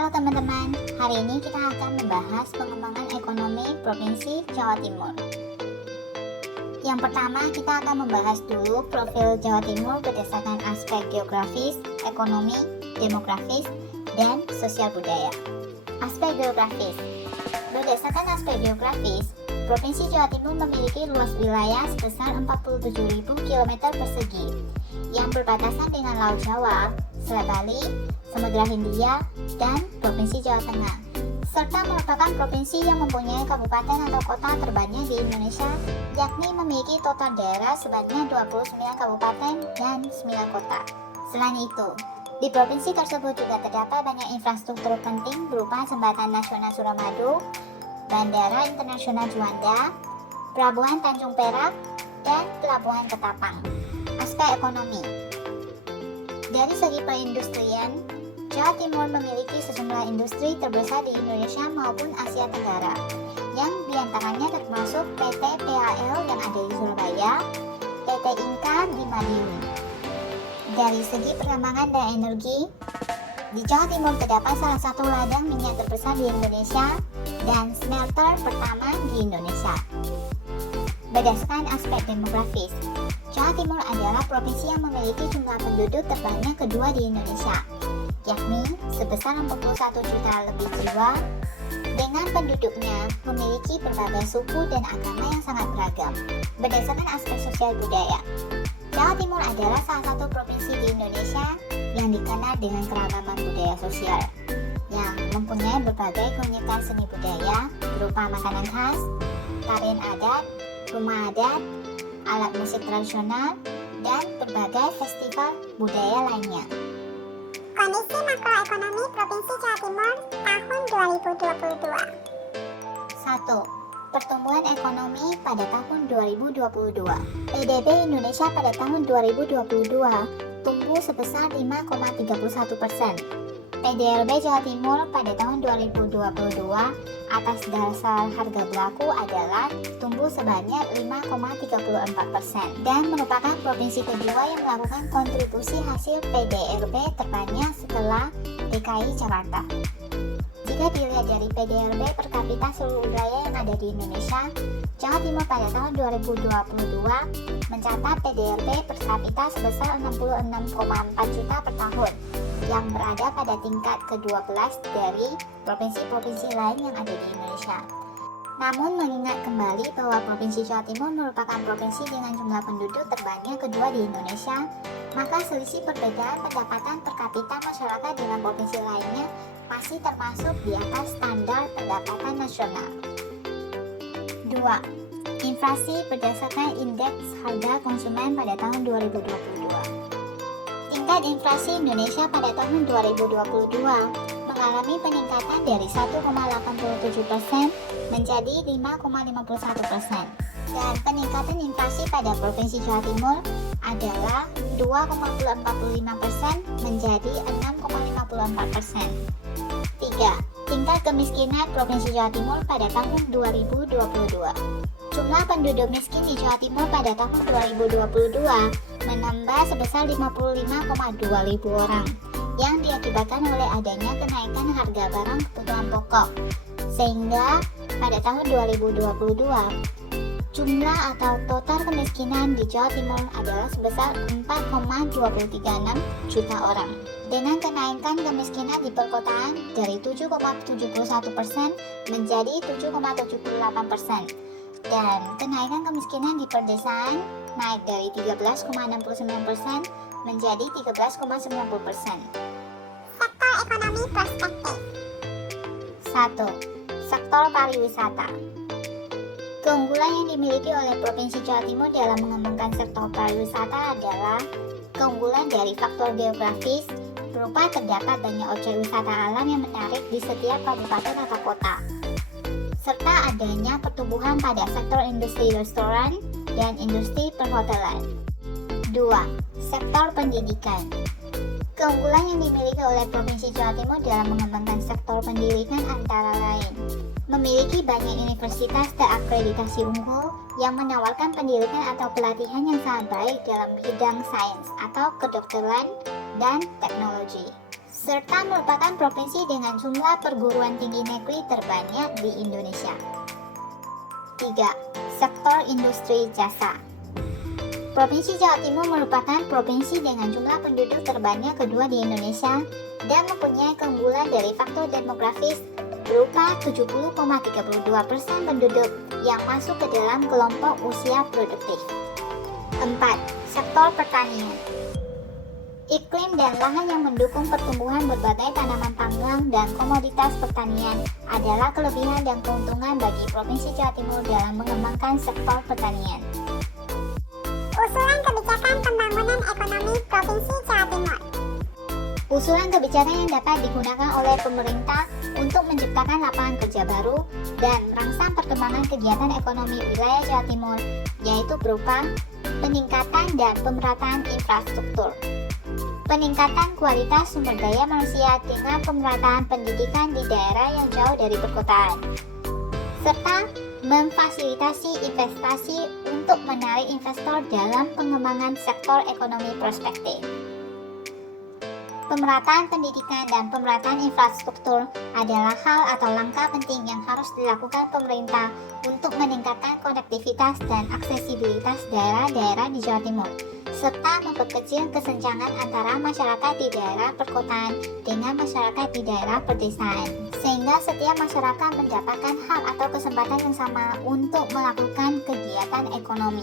Halo teman-teman, hari ini kita akan membahas pengembangan ekonomi Provinsi Jawa Timur. Yang pertama, kita akan membahas dulu profil Jawa Timur berdasarkan aspek geografis, ekonomi, demografis, dan sosial budaya. Aspek geografis. Berdasarkan aspek geografis, Provinsi Jawa Timur memiliki luas wilayah sebesar 47.000 km persegi yang berbatasan dengan Laut Jawa, Selat Bali, Samudra Hindia, dan Provinsi Jawa Tengah, serta merupakan provinsi yang mempunyai kabupaten atau kota terbanyak di Indonesia, yakni memiliki total daerah sebanyak 29 kabupaten dan 9 kota. Selain itu, di provinsi tersebut juga terdapat banyak infrastruktur penting berupa Jembatan Nasional Suramadu, Bandara Internasional Juanda, Pelabuhan Tanjung Perak, dan Pelabuhan Ketapang. Aspek ekonomi. Dari segi perindustrian, Jawa Timur memiliki sejumlah industri terbesar di Indonesia maupun Asia Tenggara, yang diantaranya termasuk PT PAL yang ada di Surabaya, PT Inka di Madiun. Dari segi pertambangan dan energi, di Jawa Timur terdapat salah satu ladang minyak terbesar di Indonesia dan smelter pertama di Indonesia. Berdasarkan aspek demografis, Jawa Timur adalah provinsi yang memiliki jumlah penduduk terbanyak kedua di Indonesia, yakni sebesar 41 juta lebih jiwa, dengan penduduknya memiliki berbagai suku dan agama yang sangat beragam. Berdasarkan aspek sosial budaya, Jawa Timur adalah salah satu provinsi di Indonesia yang dikenal dengan keragaman budaya sosial, yang mempunyai berbagai keunikan seni budaya berupa makanan khas, tarian adat, rumah adat, alat musik tradisional, dan berbagai festival budaya lainnya. Kondisi makroekonomi Provinsi Jawa Timur tahun 2022. 1. Pertumbuhan ekonomi pada tahun 2022. PDB Indonesia pada tahun 2022 tumbuh sebesar 5,31%. PDLB Jawa Timur pada tahun 2022 atas dasar harga berlaku adalah tumbuh sebanyak 5,34% dan merupakan provinsi kedua yang melakukan kontribusi hasil PDLB terbanyak setelah DKI Jakarta. Jika dilihat dari PDLB per kapita seluruh wilayah yang ada di Indonesia, Jawa Timur pada tahun 2022 mencatat PDLB per kapita sebesar 66,4 juta per tahun, yang berada pada tingkat ke-12 dari provinsi-provinsi lain yang ada di Indonesia. Namun mengingat kembali bahwa Provinsi Jawa Timur merupakan provinsi dengan jumlah penduduk terbanyak kedua di Indonesia, maka selisih perbedaan pendapatan per kapita masyarakat dengan provinsi lainnya masih termasuk di atas standar pendapatan nasional. 2. Inflasi berdasarkan indeks harga konsumen pada tahun 2022. Tingkat inflasi Indonesia pada tahun 2022 mengalami peningkatan dari 1,87% menjadi 5,51%, dan peningkatan inflasi pada Provinsi Jawa Timur adalah 2,45% menjadi 6,54%. 3. Tingkat kemiskinan Provinsi Jawa Timur pada tahun 2022. Jumlah penduduk miskin di Jawa Timur pada tahun 2022 menambah sebesar 55,2 ribu orang, yang diakibatkan oleh adanya kenaikan harga barang kebutuhan pokok, sehingga pada tahun 2022 jumlah atau total kemiskinan di Jawa Timur adalah sebesar 4,236 juta orang, dengan kenaikan kemiskinan di perkotaan dari 7,71% menjadi 7,78%, dan kenaikan kemiskinan di pedesaan naik dari 13,69% menjadi 13,90%. Sektor ekonomi prospektif. 1. Sektor pariwisata. Keunggulan yang dimiliki oleh Provinsi Jawa Timur dalam mengembangkan sektor pariwisata adalah keunggulan dari faktor geografis berupa terdapat banyak objek wisata alam yang menarik di setiap kabupaten atau kota, serta adanya pertumbuhan pada sektor industri restoran dan industri perhotelan. 2. Sektor pendidikan. Keunggulan yang dimiliki oleh Provinsi Jawa Timur dalam mengembangkan sektor pendidikan antara lain: memiliki banyak universitas terakreditasi unggul yang menawarkan pendidikan atau pelatihan yang sangat baik dalam bidang sains atau kedokteran dan teknologi, serta merupakan provinsi dengan jumlah perguruan tinggi negeri terbanyak di Indonesia. 3. Sektor industri jasa. Provinsi Jawa Timur merupakan provinsi dengan jumlah penduduk terbanyak kedua di Indonesia dan mempunyai keunggulan dari faktor demografis berupa 70,32% penduduk yang masuk ke dalam kelompok usia produktif. 4. Sektor pertanian. Iklim dan lahan yang mendukung pertumbuhan berbagai tanaman panggang dan komoditas pertanian adalah kelebihan dan keuntungan bagi Provinsi Jawa Timur dalam mengembangkan sektor pertanian. Usulan kebijakan pembangunan ekonomi Provinsi Jawa Timur. Usulan kebijakan yang dapat digunakan oleh pemerintah untuk menciptakan lapangan kerja baru dan merangsang perkembangan kegiatan ekonomi wilayah Jawa Timur, yaitu berupa peningkatan dan pemerataan infrastruktur, peningkatan kualitas sumber daya manusia dengan pemerataan pendidikan di daerah yang jauh dari perkotaan, serta memfasilitasi investasi untuk menarik investor dalam pengembangan sektor ekonomi prospektif. Pemerataan pendidikan dan pemerataan infrastruktur adalah hal atau langkah penting yang harus dilakukan pemerintah untuk meningkatkan konektivitas dan aksesibilitas daerah-daerah di Jawa Timur, serta memperkecil kesenjangan antara masyarakat di daerah perkotaan dengan masyarakat di daerah perdesaan, sehingga setiap masyarakat mendapatkan hak atau kesempatan yang sama untuk melakukan kegiatan ekonomi.